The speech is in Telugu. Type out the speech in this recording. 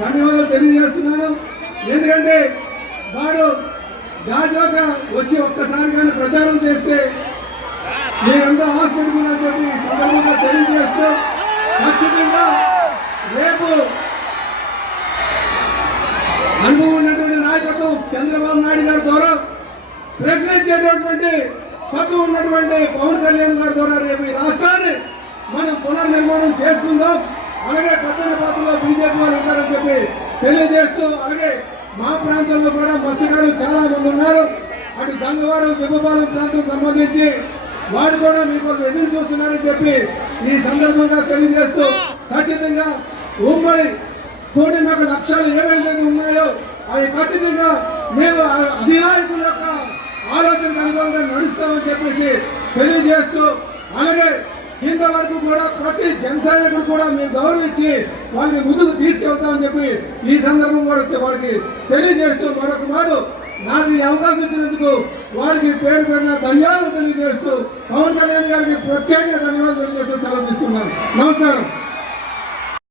ధన్యవాదాలు తెలియజేస్తున్నాను. ఎందుకంటే వాడు గాజోక వచ్చి ఒక్కసారిగానే ప్రచారం చేస్తే మీరంతా హాస్పిటల్ అని చెప్పి సందర్భంగా తెలియజేస్తూ ఖచ్చితంగా రేపు అనుభవం ఉన్నటువంటి నాయకత్వం చంద్రబాబు నాయుడు గారి ద్వారా ప్రశ్నించేటటువంటి పక్కన ఉన్నటువంటి పవన్ కళ్యాణ్ గారి ద్వారా రేపు ఈ రాష్ట్రాన్ని మనం పునర్నిర్మాణం చేసుకుందాం. తెలియజేస్తూ అలాగే మా ప్రాంతంలో కూడా మత్స్యకారులు చాలా మంది ఉన్నారు. అటు గంగవరం దిబ్బపాలెం ప్రాంతం సంబంధించి వారు కూడా మీకోసం ఎదురు చూస్తున్నారని చెప్పి ఈ సందర్భంగా తెలియజేస్తూ ఖచ్చితంగా ఉమ్మడి కోటి మాకు లక్ష్యాలు ఏవైతే ఉన్నాయో అవి ఖచ్చితంగా మేము అధినాయకుల యొక్క ఆలోచన అనుగుణంగా నడుస్తామని చెప్పేసి తెలియజేస్తూ అలాగే కింద వరకు కూడా ప్రతి జనసైనికుడు కూడా మేము గౌరవించి వాళ్ళని ముందుకు తీసుకెళ్తామని చెప్పి ఈ సందర్భం కూడా వారికి తెలియజేస్తూ మరొక మాట. నాకు ఈ అవకాశం ఇచ్చినందుకు వారికి పేరు పేరున ధన్యవాదాలు తెలియజేస్తూ పవన్ కళ్యాణ్ గారికి ప్రత్యేక ధన్యవాదాలు తెలియజేస్తూ సెలవు తీసుకున్నాను నమస్కారం.